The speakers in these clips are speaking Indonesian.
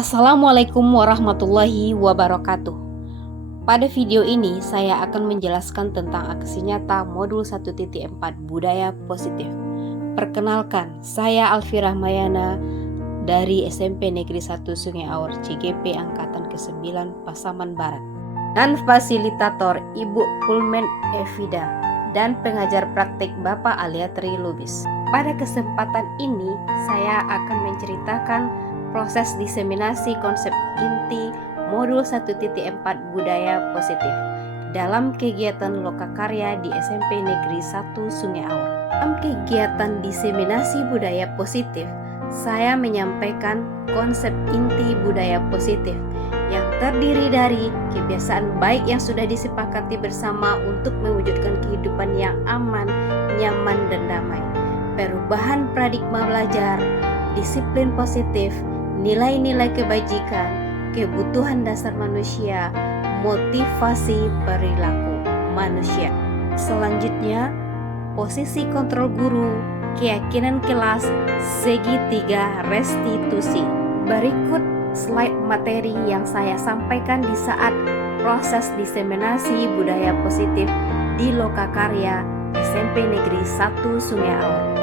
Assalamualaikum warahmatullahi wabarakatuh. Pada video ini saya akan menjelaskan tentang aksi nyata modul 1.4 Budaya Positif. Perkenalkan, saya Alfi Rahmayana dari SMP Negeri 1 Sungai Aur CGP Angkatan ke-9 Pasaman Barat dan fasilitator Ibu Kulmen Evida dan pengajar praktik Bapak Aliatri Lubis. Pada kesempatan ini saya akan menceritakan proses diseminasi konsep inti modul 1.4 Budaya Positif dalam kegiatan lokakarya di SMP Negeri 1 Sungai Aur. Dalam kegiatan diseminasi budaya positif, saya menyampaikan konsep inti budaya positif yang terdiri dari kebiasaan baik yang sudah disepakati bersama untuk mewujudkan kehidupan yang aman, nyaman, dan damai, perubahan paradigma belajar, disiplin positif, nilai-nilai kebajikan, kebutuhan dasar manusia, motivasi perilaku manusia. Selanjutnya, posisi kontrol guru, keyakinan kelas, segitiga restitusi. Berikut slide materi yang saya sampaikan di saat proses diseminasi budaya positif di Lokakarya SMP Negeri 1 Sungai Aur.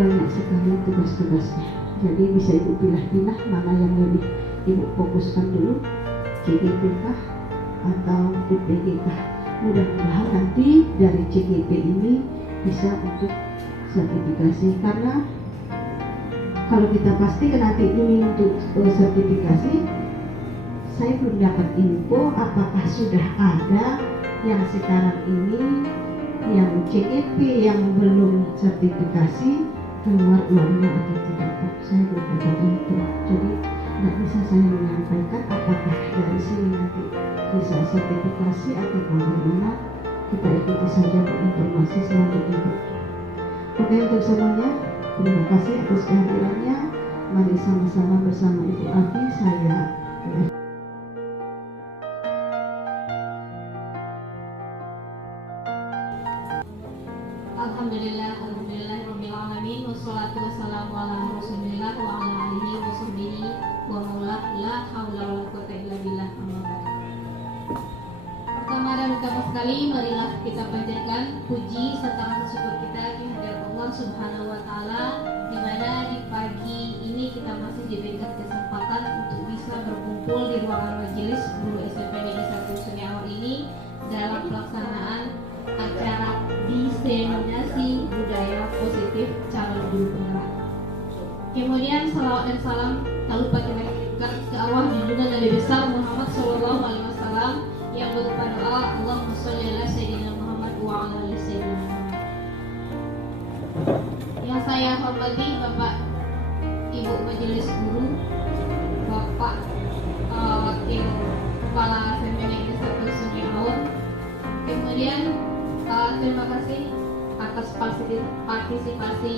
Banyak sekali tugas-tugasnya, jadi bisa ibu pilih-pilih mana yang lebih Ibu fokuskan dulu, CGP kah atau PPG kah? Mudah-mudahan nanti dari CGP ini bisa untuk sertifikasi, karena kalau kita pastikan nanti ini untuk sertifikasi, saya belum dapat info apakah sudah ada yang sekarang ini yang CGP yang belum sertifikasi keluar uangnya atau tidak. Saya belum dapat info, jadi tidak bisa saya menyampaikan apakah dari sini nanti bisa sertifikasi atau bagaimana. Kita ikuti saja informasi selanjutnya. Oke, untuk semuanya, terima kasih atas kehadirannya. Mari sama-sama bersama Ibu Abi saya Alhamdulillahirrahmanirrahim. Wassalatu wassalamu ala rasulillah wa ala alihi wa sahbihi wa maulah. La haula wa la quwata illa billah. Pertama dan utama sekali, marilah kita panjatkan puji serta rasa syukur kita kehadirat Allah Subhanahu wa taala, di mana di pagi ini kita masih diberikan kesempatan untuk bisa berkumpul di ruangan majelis guru SMP Negeri 1 Sungai ini dalam pelaksanaan acara diseminasi budaya positif calon guru penggerak. Kemudian salawat dan salam tak lupa kita kirimkan ke Allah junjungan Nabi besar Muhammad SAW yang berupa doa Allahumma sholli ala sayyidina Muhammad wa ala ali sayyidina Muhammad. Yang saya hormati Bapak Ibu Majelis Guru, Bapak Wakil Kepala SMP Negeri 1 Sungai Aur. Kemudian terima kasih atas partisipasi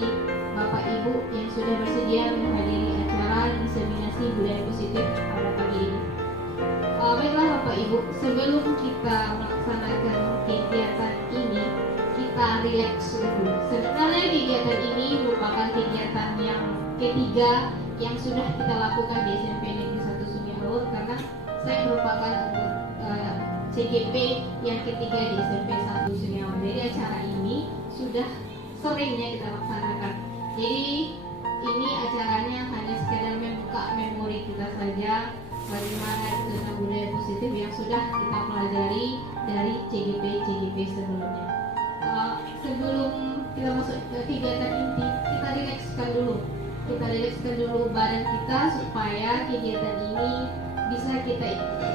Bapak Ibu yang sudah bersedia menghadiri acara diseminasi budaya positif pada pagi ini. Baiklah Bapak Ibu, sebelum kita melaksanakan kegiatan ini, kita rileks dulu. Sebenarnya kegiatan ini merupakan kegiatan yang ketiga yang sudah kita lakukan di SMP Negeri 1 Sungai Aur, karena saya merupakan CGP yang ketiga di SMP 1 Sungai Aur. Jadi acara ini sudah seringnya kita laksanakan. Jadi ini acaranya hanya sekedar membuka memori kita saja, bagaimana tentang budaya positif yang sudah kita pelajari dari CGP sebelumnya. Sebelum kita masuk ke kegiatan inti, kita rilekskan dulu badan kita supaya kegiatan ini bisa kita ikuti.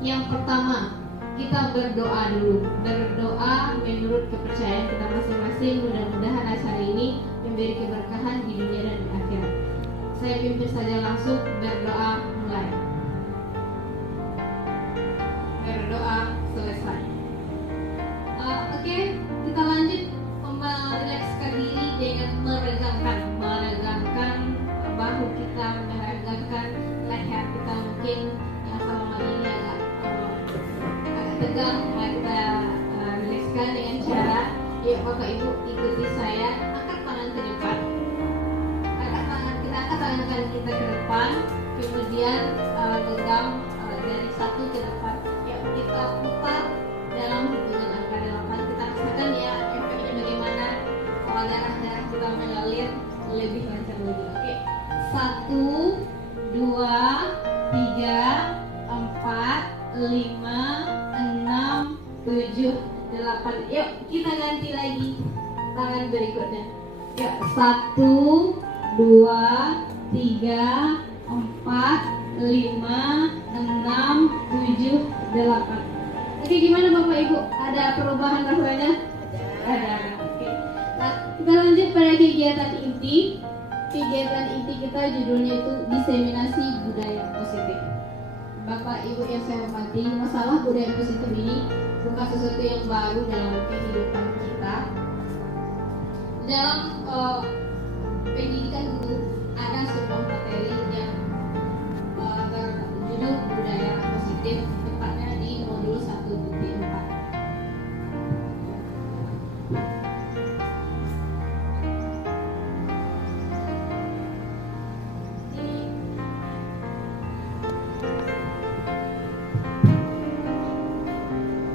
Yang pertama, kita berdoa dulu. Berdoa menurut kepercayaan kita masing-masing. Mudah-mudahan acara ini memberi keberkahan di dunia dan di akhirat. Saya pimpin saja langsung, berdoa mulai. Berdoa selesai. Oke, kita lanjut merilekskan diri dengan meregangkan bahu kita, meregangkan leher kita. Mungkin yang selama ini agak tegang, kita rilekskan dengan cara, yuk Bapak Ibu ikuti saya, angkat tangan ke depan, kita angkat tangan kanan kita ke depan, kemudian genggam dari satu ke depan, yuk kita putar dalam hitungan angka 8. Kita rasakan ya efeknya bagaimana, kalau darah kita mengalir lebih lancar lagi. Oke, 1, 2, 3, 4, 5, 6, 7, 8. Yuk kita ganti lagi tangan berikutnya. Yuk 1, 2, 3, 4, 5, 6, 7, 8. Oke, gimana Bapak Ibu? Ada perubahan rasanya? Ada. Oke. Nah, kita lanjut pada kegiatan inti. Kegiatan inti kita judulnya itu diseminasi budaya positif. Bapak Ibu yang saya hormati, masalah budaya positif ini bukan sesuatu yang baru dalam kehidupan kita. Dalam pendidikan guru ada sebuah materi yang berjudul budaya positif, tepatnya di modul 1.4.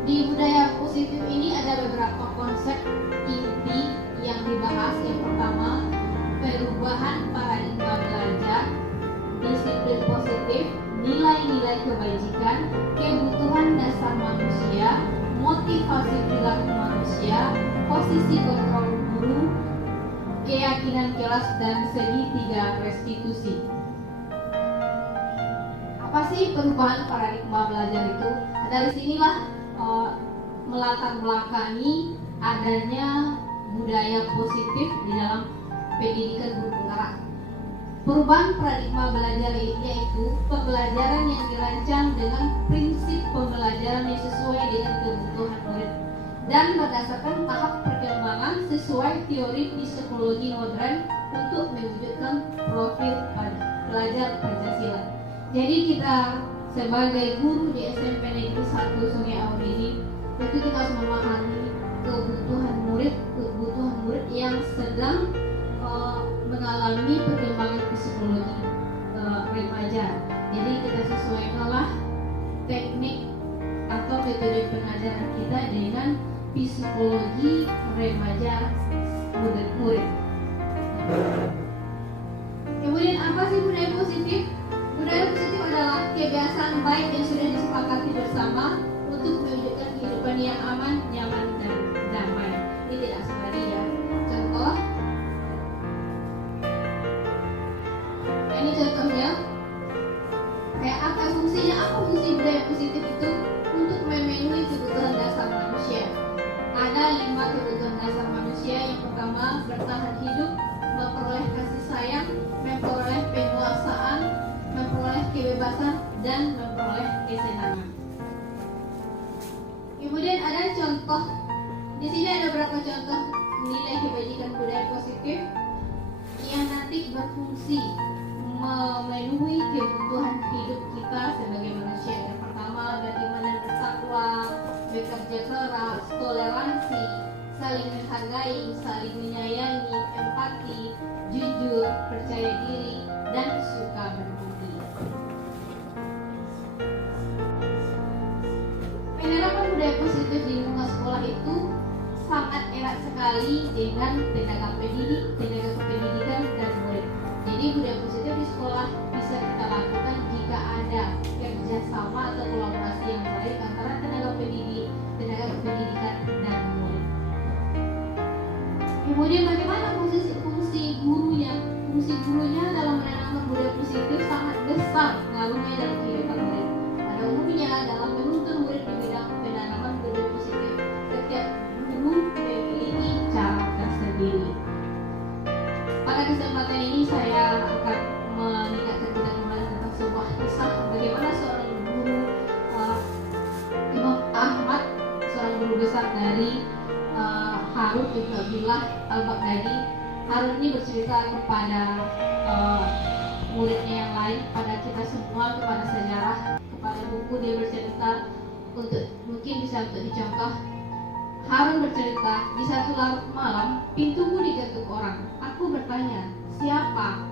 Di budaya positif ini ada beberapa konsep inti yang dibahas. Yang pertama, perubahan paradigma belajar, disiplin model positif, nilai-nilai kebajikan, kebutuhan dasar manusia, motivasi perilaku manusia, posisi kontrol guru, keyakinan kelas, dan segitiga restitusi. Apa sih perubahan paradigma belajar itu? Dari sinilah melatar belakangi adanya budaya positif di dalam pendidikan guru penggerak. Perubahan paradigma belajar yaitu pembelajaran yang dirancang dengan prinsip pembelajaran yang sesuai dengan kebutuhan murid dan berdasarkan tahap perkembangan sesuai teori psikologi modern untuk mewujudkan profil pelajar Pancasila. Jadi kita sebagai guru di SMP Negeri 1 Sungai Aur ini, tentu kita harus memahami kebutuhan murid yang sedang mengalami perkembangan psikologi remaja. Jadi kita sesuaikanlah teknik atau metode pengajaran kita dengan psikologi remaja murid. Kemudian apa sih budaya positif? Budaya positif adalah kebiasaan baik yang sudah disepakati bersama untuk mewujudkan kehidupan yang aman, nyaman, dan damai. Ini tidak sekali ya. Contoh, ini contohnya. Kayak apa fungsinya? Apa fungsi budaya positif itu? Untuk memenuhi kebutuhan dasar manusia. Ada 5 kebutuhan dasar manusia. Yang pertama, bertahan hidup, memperoleh kasih sayang, memperoleh penguasaan, memperoleh kebebasan, dan memperoleh kesenangan. Kemudian ada contoh. Di sini ada beberapa contoh nilai kebajikan budaya positif yang nanti berfungsi memenuhi kebutuhan hidup kita sebagai manusia. Yang pertama, bagaimana bertakwa, bekerja keras, toleransi, saling menghargai, saling menyayangi, empati, jujur, percaya diri, dan suka berbudi. Penerapan budaya positif di lingkungan sekolah itu sangat erat sekali dengan tenaga pendidik, tenaga kependidikan, dan murid. Jadi budaya positif di sekolah bisa kita lakukan jika ada kerjasama atau kolaborasi yang baik antara tenaga pendidik, tenaga kependidikan, dan murid. Kemudian bagaimana fungsi gurunya? Fungsi gurunya dalam menanamkan budaya positif sangat besar pengaruhnya dalam kehidupan murid. Pada umumnya dalam menuntun murid di bidang penanaman budaya positif, setiap guru memiliki cara tersendiri. Pada kesempatan ini saya akan mengingatkan kita kembali tentang sebuah kisah bagaimana seorang guru Imam Ahmad, seorang guru besar dari Harun bin Abdullah al-Baghdadi. Harun ini bercerita kepada muridnya yang lain, pada kita semua, kepada sejarah, kepada buku. Dia bercerita untuk mungkin bisa untuk dicontoh. Harun bercerita, di satu larut malam pintuku diketuk orang. Aku bertanya, siapa?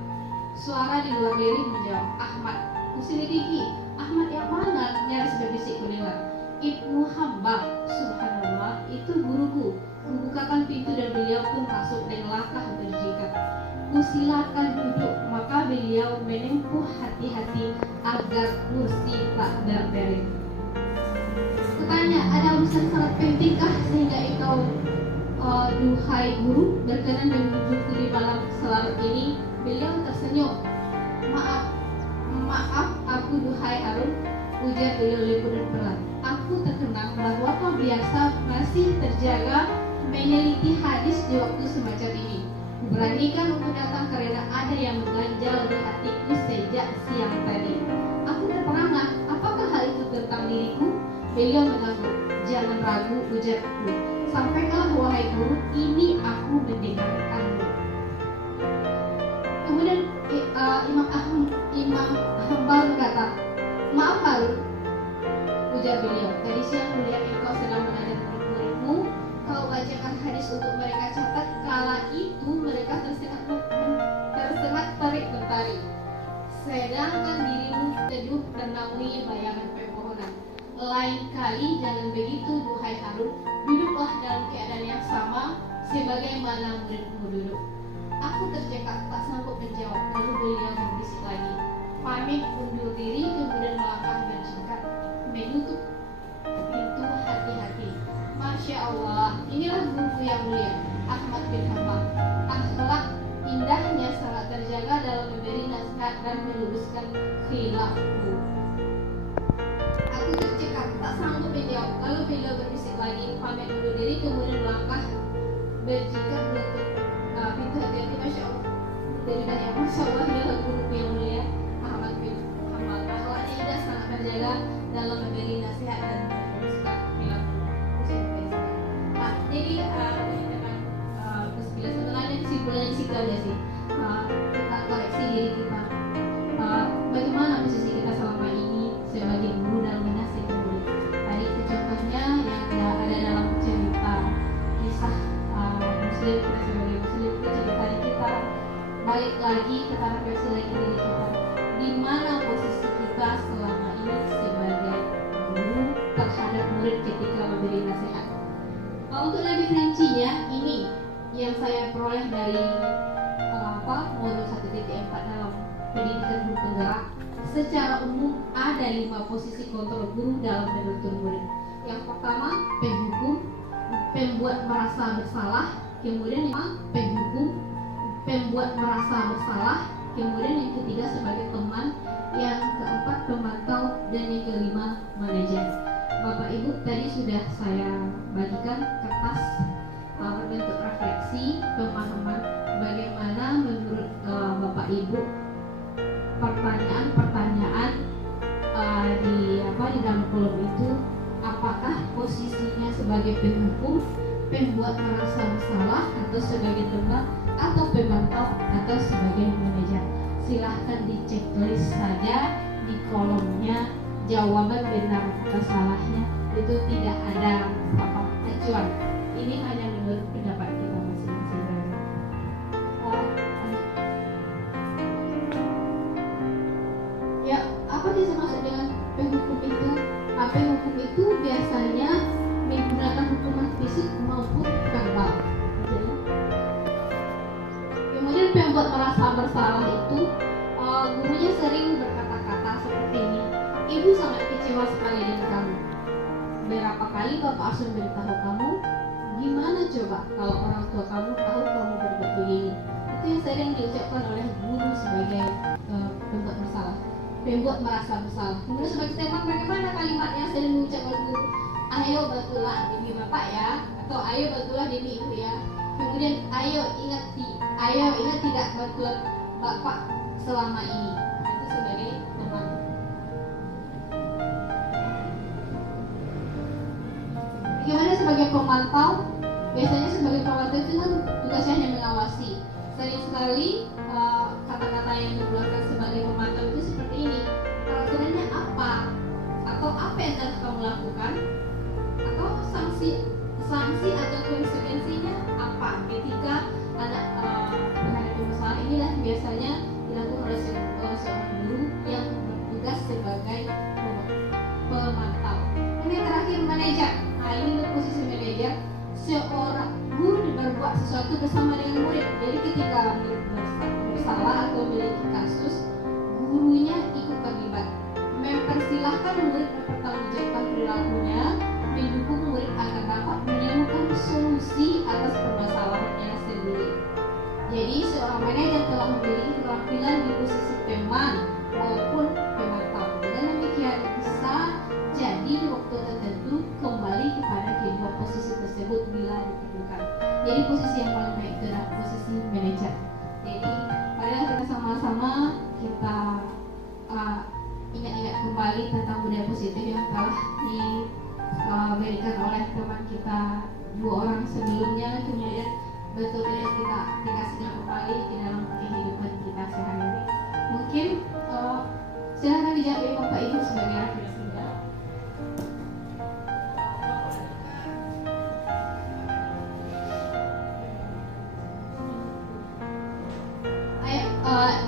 Suara di luar diri menjawab, Ahmad. Kuselidiki, Ahmad yang mana? Nyaris berbisik kudengar. Ibnu Hambal, subhanallah, itu guruku. Kubukakan pintu dan beliau pun masuk dengan langkah berjikat. Kusilakan duduk, maka beliau menempuh hati-hati agar kursi tak berderet. Kutanya, ada urusan sangat pentingkah sehingga engkau duhai guru berkenan menunjukku di malam selarut ini? Beliau tersenyum. Maaf aku duhai Harun, ujar beliau lembut dan pelan. Aku terkenang bahwa kau biasa masih terjaga meneliti hadis di waktu semacam ini. Beranikan untuk datang karena ada yang mengganjal di hatiku sejak siang tadi. Aku terperangah, apakah hal itu tentang diriku? Beliau mengangguk. Jangan ragu, ujarku. Sampaikanlah wahai guru, ini aku mendengarkanmu. Kemudian Imam Hambal berkata, maaf Harun, ujar beliau. Tadi siang melihat engkau sedang mengajar murid-muridmu, kau bacakan hadis untuk mereka catat. Kala itu mereka tersengat tarik-tarik, sedangkan dirimu teduh dan naungi bayangan pepohonan. Lain kali jangan begitu duhai Harun, duduklah dalam keadaan yang sama sebagaimana muridmu duduk. Aku tercekat tak sanggup menjawab, lalu beliau berbisik lagi. pamit undur diri, kemudian melangkah berjingkat menutup pintu hati-hati. Masya Allah, inilah guru yang mulia, Ahmad bin Hanbal. Akhlak indahnya sangat terjaga dalam memberi nasihat dan meluruskan khilafku. Aku tercekat, tak sanggup menjawab. Lalu beliau berbisik lagi, pamit undur diri, kemudian melangkah berjingkat menutup pintu hati-hati. Masya Allah, dari banyak Masya Allah, inilah guru yang mulia, Ahmad bin Hanbal. Akhlaknya indah sangat terjaga dalam memberi nasihat dan meluruskan khilafku. Nah, jadi teman-teman, sebenarnya kesimpulannya sih aja sih, kita koreksi diri kita, bagaimana posisi kita selama ini sebagai guru dan menasihati murid. Tadi contohnya yang ada dalam cerita kisah Muslim, kita sebagai Muslim, itu ceritanya kita balik lagi, kita refleksi lagi diri kita, di mana posisi kita selama ini sebagai guru terhadap murid ketika memberi nasihat. Untuk lebih rincinya, ini yang saya peroleh dari modul 1.4 dalam pendidikan guru penggerak. Secara umum ada 5 posisi kontrol guru dalam menuntun murid. Yang pertama, penghukum, pembuat merasa bersalah. Kemudian yang penghukum, pembuat merasa bersalah. Kemudian yang ketiga sebagai teman. Yang keempat, pemantau. Dan yang kelima, manajer. Bapak Ibu, tadi sudah saya bagikan kertas berbentuk refleksi pemahaman bagaimana menurut Bapak Ibu pertanyaan-pertanyaan di dalam kolom itu, apakah posisinya sebagai penghukum, pembuat merasa bersalah, atau sebagai teman, atau pemantau, atau sebagai manajer. Silahkan dicek tulis saja di kolomnya jawaban benar atau salahnya, itu tidak ada acuan. Ini hanya menurut pendapat kita masing-masing. Ya, apa sih maksud dengan penghukum itu? Penghukum itu biasanya menggunakan hukuman fisik maupun verbal. Kemudian pembuat merasa bersalah itu, gurunya sering berkata-kata seperti ini. Ibu sangat kecewa sekali dengan kamu. Berapa kali Bapak Asun beritahu kamu? Gimana coba kalau orang tua kamu tahu kamu berbuat begini? Itu yang sering diucapkan oleh guru sebagai pembuat bersalah, pembuat merasa bersalah. Kemudian sebagai teman, bagaimana kalimat yang sering diucapkan oleh guru? Ayo bantulah demi Bapak ya, atau ayo bantulah demi Ibu ya. Kemudian ayo ingat tidak bantuan Bapak selama ini. Itu sebagai teman. Bagaimana sebagai pemantau? Biasanya sebagai pemantau itu kan tugasnya hanya mengawasi. Sering sekali kata-kata yang dikeluarkan sebagai pemantau itu seperti ini. Peraturannya apa? Atau apa yang harus kamu lakukan? Atau sanksi atau konsekuensinya apa ketika anak menghadapi masalah? Inilah biasanya dilakukan oleh seorang guru yang bertugas sebagai pemantau. Ini terakhir, manajer. Nah, ini posisi manajer, seorang guru berbuat sesuatu bersama dengan murid. Jadi ketika murid bersalah atau memiliki kasus, gurunya ikut terlibat, mempersilahkan murid mempertanggungjawabkan perilakunya, mendukung murid agar dapat menemukan solusi atas permasalahannya sendiri. Jadi seorang manajer telah memiliki keterampilan di posisi teman maupun pemantau. Dan demikian bisa jadi di waktu tertentu kembali kepada kedua posisi tersebut bila diperlukan. Jadi posisi yang paling baik itu adalah posisi manajer. Jadi marilah kita sama-sama kita ingat-ingat kembali tentang budaya positif yang telah diberikan oleh teman kita 2 orang sebelumnya. Kemudian betul-betul kita aplikasikan kembali di dalam kehidupan kita sehari-hari. Mungkin silakan dijawab Bapak Ibu sebagai refleksi.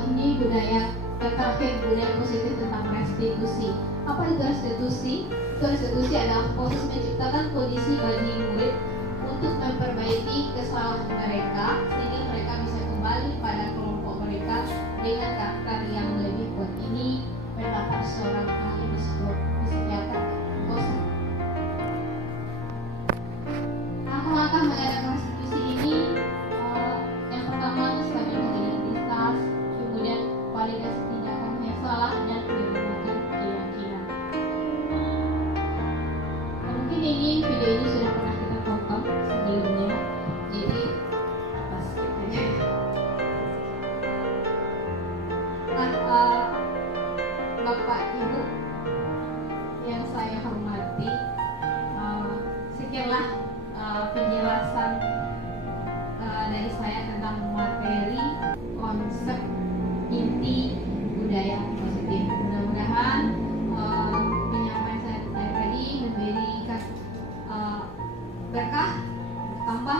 Ini budaya yang terakhir, budaya positif tentang restitusi. Apa itu restitusi? Itu restitusi adalah proses menciptakan kondisi bagi murid untuk memperbaiki kesalahan mereka sehingga mereka bisa kembali pada kelompok mereka dengan karakter yang lebih kuat. Ini mendapat seorang ahli psikiater bosan. Langkah-langkah mengadakan restitusi ini yang pertama stabil identitas, kemudian validasi tindakan yang salah dan menggunakan keyakinan. Mungkin video ini sudah pernah kita tonton sebelumnya, jadi pas aja. Bapak Ibu yang saya hormati, sekianlah penjelasan dari saya tentang materi konsep inti budaya positif. Mudah-mudahan penyampaian saya tadi memberikan berkah, bertambah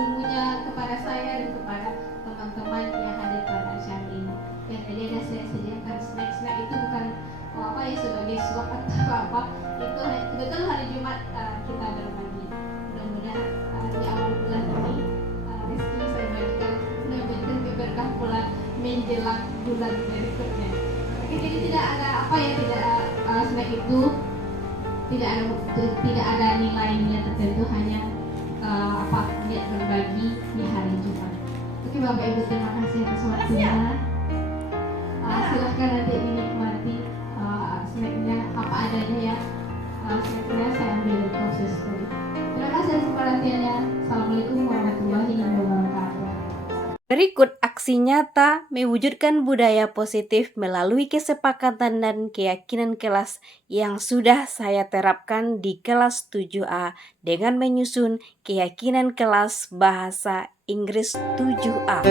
ilmunya kepada saya dan kepada teman-teman yang hadir pada acara ini. Dan tadi ada saya sediakan snack itu bukan sebagai suap atau apa, itu kebetulan hari Jumat kita berbagi. Mudah-mudahan di awal bulan ini rezeki saya bagikan keberkah pula menjelang bulan berikutnya. Oke, jadi tidak ada snack itu tidak ada nilainya tertentu, hanya niat berbagi di hari Jumat. Oke Bapak Ibu, terima kasih atas waktunya. Silahkan nanti dinikmati snacknya apa adanya ya. Snacknya saya ambil dari proses tadi. Terima kasih atas perhatiannya. Assalamualaikum warahmatullahi wabarakatuh. Berikut aksi nyata mewujudkan budaya positif melalui kesepakatan dan keyakinan kelas yang sudah saya terapkan di kelas 7A dengan menyusun keyakinan kelas bahasa Inggris 7A.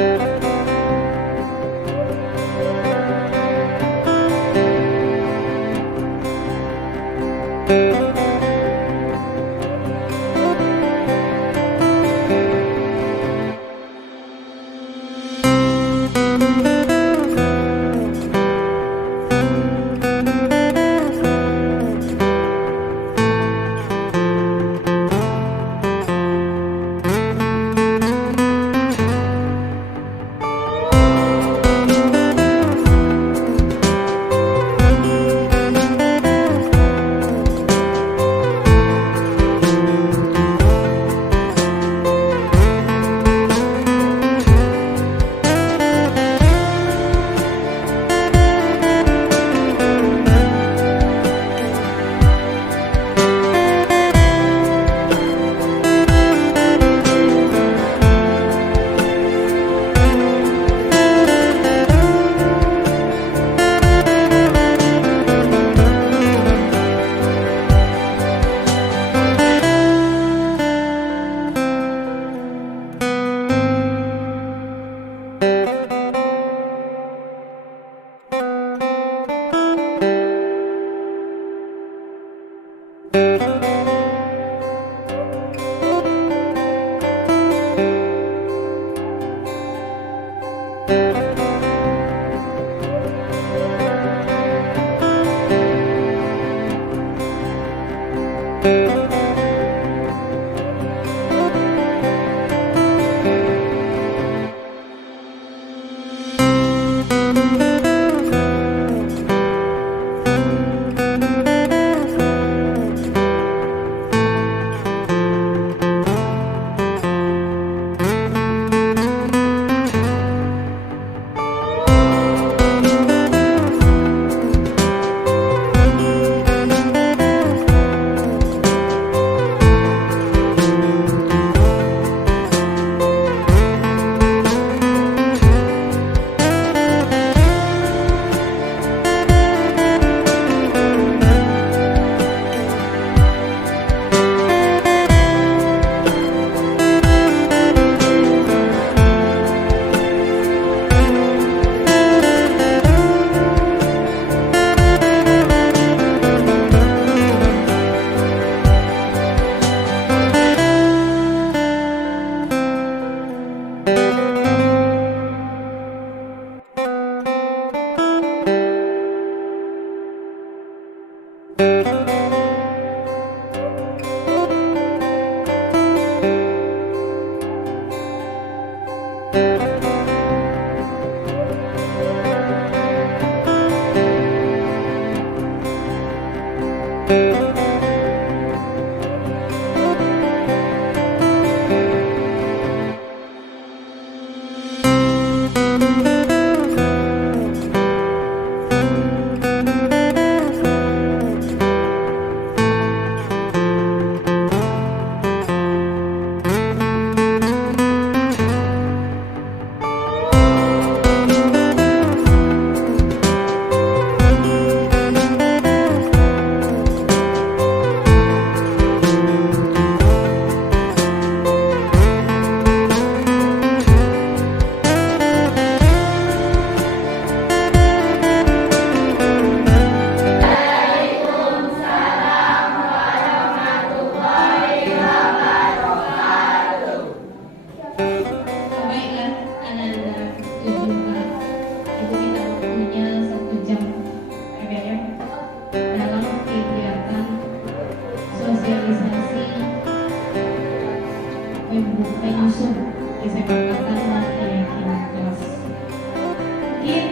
Mungkin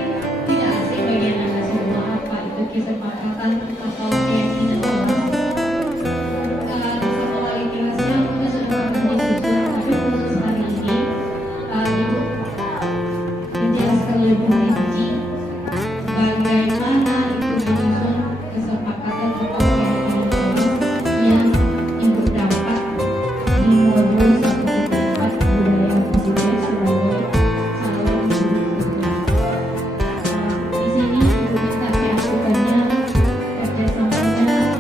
tidak asing bagi Anda semua apa itu kesepakatan atau keyakinan orang. Satu lagi kelasnya kita sudah pernah disusun, tapi khusus hari ini Ibu menjelaskan lebih rinci bagaimana itu menyusun kesepakatan atau keyakinan orang yang Ibu dapat di modul 1.4 budaya positif sebagai calon guru. Di sini Ibu minta keanggotaannya kerjasamanya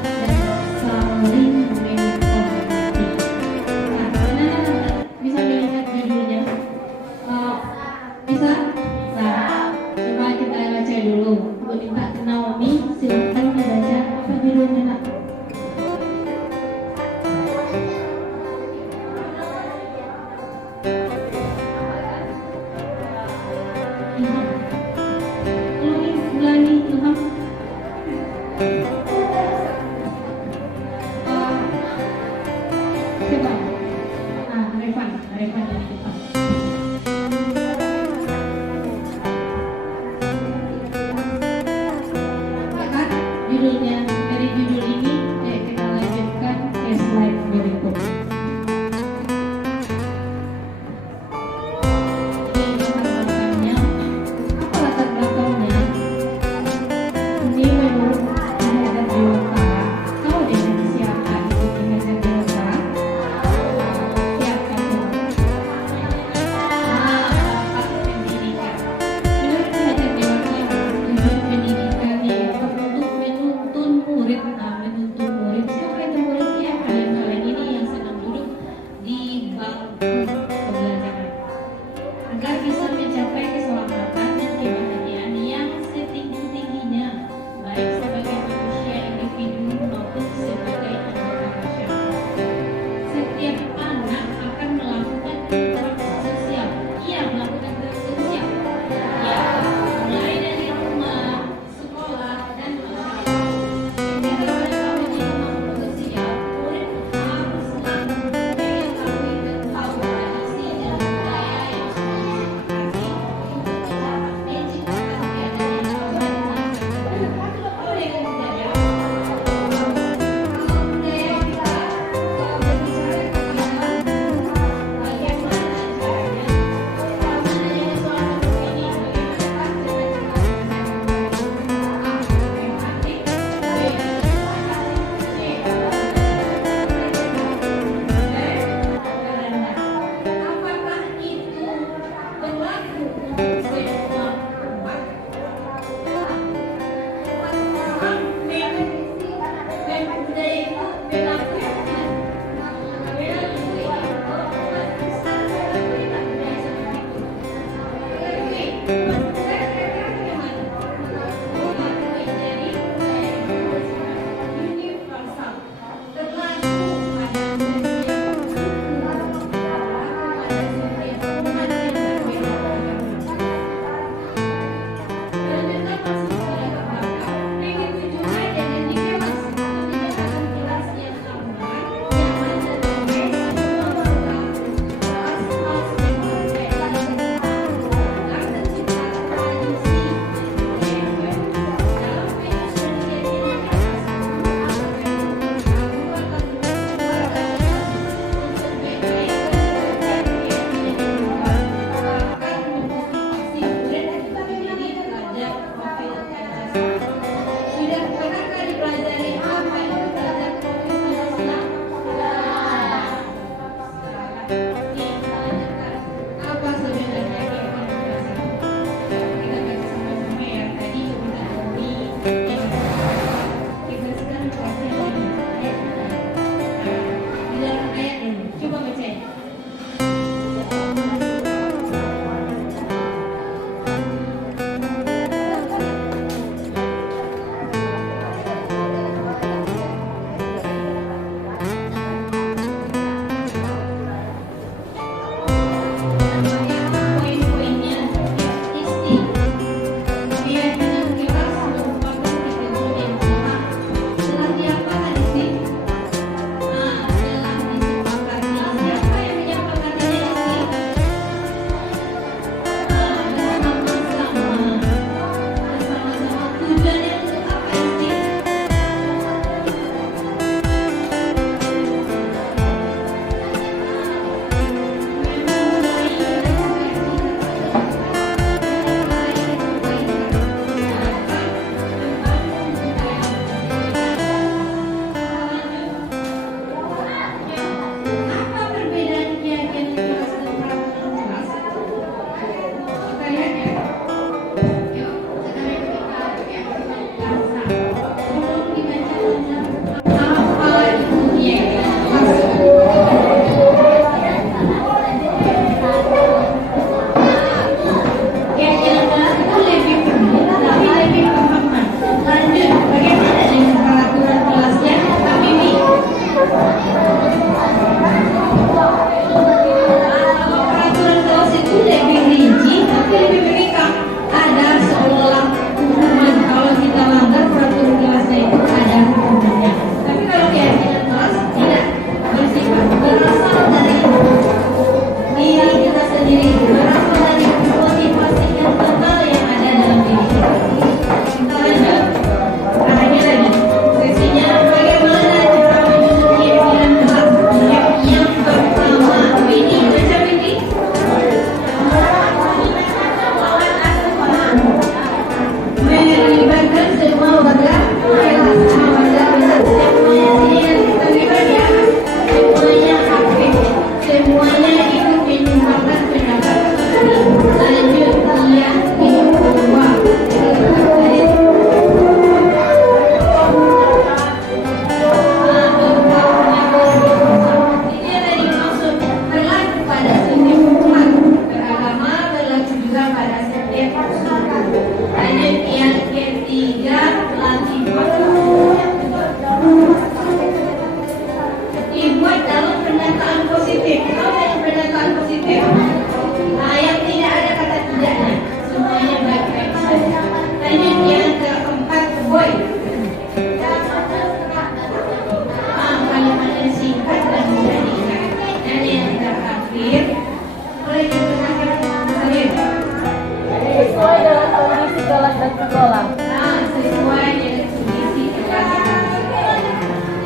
sekolah. Nah, sesuai dengan kondisi kelas.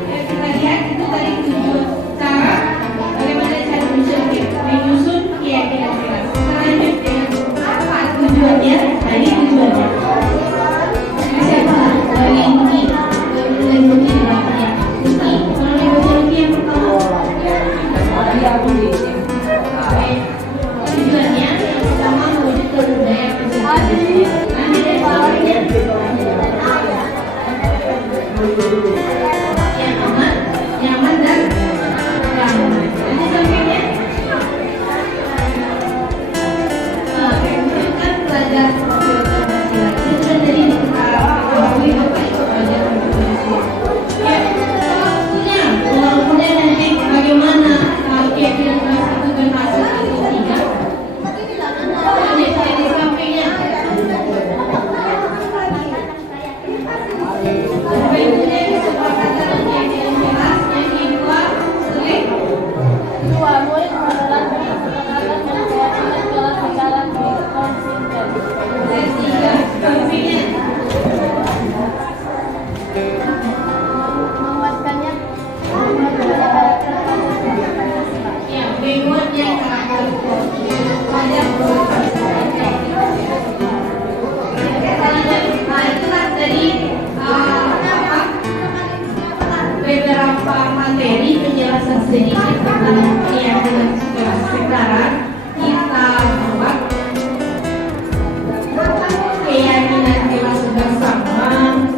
Ya, kita lihat itu tadi 7 cara bagaimana cara menyusun keyakinan kelas. Selanjut dengan apa tujuannya? Tadi tujuannya. Siapa? Linki. Linki namanya. Linki. Kalau linki yang pertama. Tujuannya yang pertama mewujudkan budaya presentasi. Nanti dari bawahnya yang aman, nyaman dan ramah. Nanti sampingnya menunjukkan pelajar profil Pancasila. Itu sudah dari ketahui apa itu pelajar Pancasila. Ya, walaupun nanti bagaimana keyakinan kelas itu berhasil atau tidak. Di sampingnya berikutnya kesepakatan dan keyakinan kelas. Yang kedua sering Kedua, murid menjalankan kesepakatan dan keyakinan kelas secara konsisten. dan tiga sampingnya Memuaskannya karakter Pancasila. yang membuatnya karakter pelajar Nah, itulah dari beberapa materi penjelasan sedikit tentang keyakinan kelas. Sekarang kita buat keyakinan kelas bersama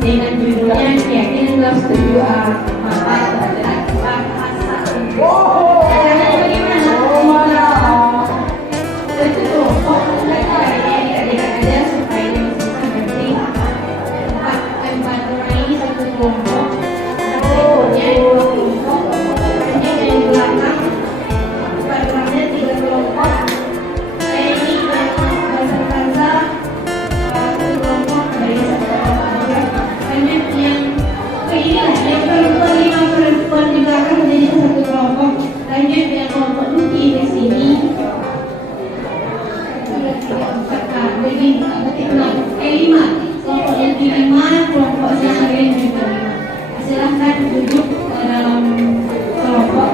dengan judulnya keyakinan kelas 7A. Maka terdapat bahasa caranya bagaimana? Itu kelompok caranya tidak aja supaya dia bisa penting. Empat orang ini satu kelompok. Berikutnya dua kelompok. Hanya dari belakang empat orangnya 3 kelompok. Saya ini bahasa satu kelompok dari satu kelompok. Hanya yang inilah yang perempuan 5 perempuan di belakang jadi satu kelompok. Lanjut dengan kelompok Luki di sini. Begini, berarti 5 kelompok Luki 5, kelompok Syahril juga 5. Silahkan duduk dalam kelompok.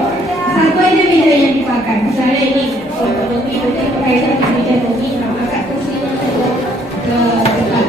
Satu aja meja yang dipakai. Misalnya ini kelompok Luki berarti pakai satu meja Luki, angkat kursinya saja ke depan.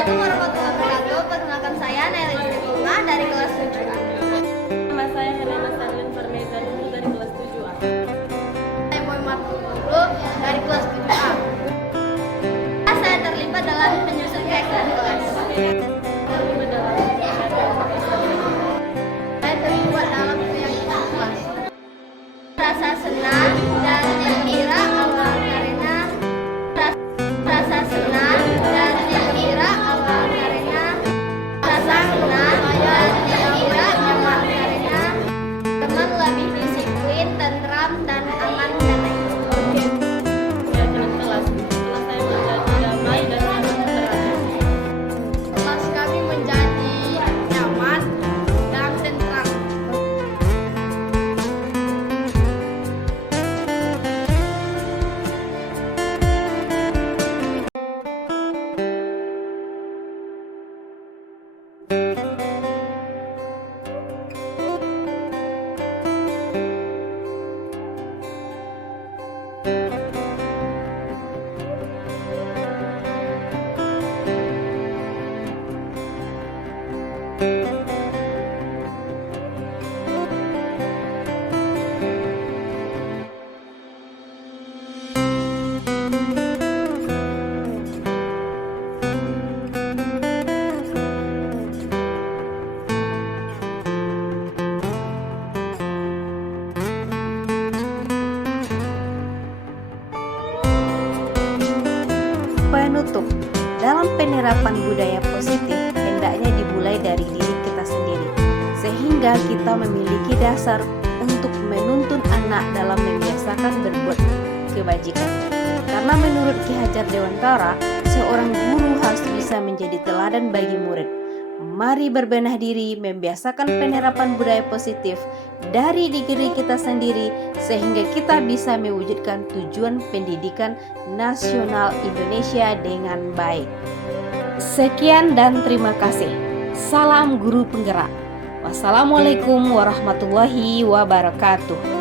Assalamualaikum warahmatullahi wabarakatuh. Perkenalkan saya Naila Bunga dari kelas 7A. Nama saya Helena Sarlin Farmeza Nurul dari kelas 7A. Saya Boy Marco Guru dari kelas 7A. Saya terlibat dalam penyusun keyakinan kelas. Terlibat dalam Saya terlibat dalam keyakinan kelas. Rasa senang dan gembira awal karena rasa senang dan gembira awal karena rasa senang dan gembira awal karena teman lebih disiplin, tentram dan aman dan keyakinan kelas. Setelah saya menjadi damai dan nyaman terhadap Setelah penerapan budaya positif hendaknya dimulai dari diri kita sendiri, sehingga kita memiliki dasar untuk menuntun anak dalam membiasakan berbuat kebajikan. Karena menurut Ki Hajar Dewantara, seorang guru harus bisa menjadi teladan bagi murid. Mari berbenah diri membiasakan penerapan budaya positif dari diri kita sendiri sehingga kita bisa mewujudkan tujuan pendidikan nasional Indonesia dengan baik. Sekian dan terima kasih. Salam guru penggerak. Wassalamualaikum warahmatullahi wabarakatuh.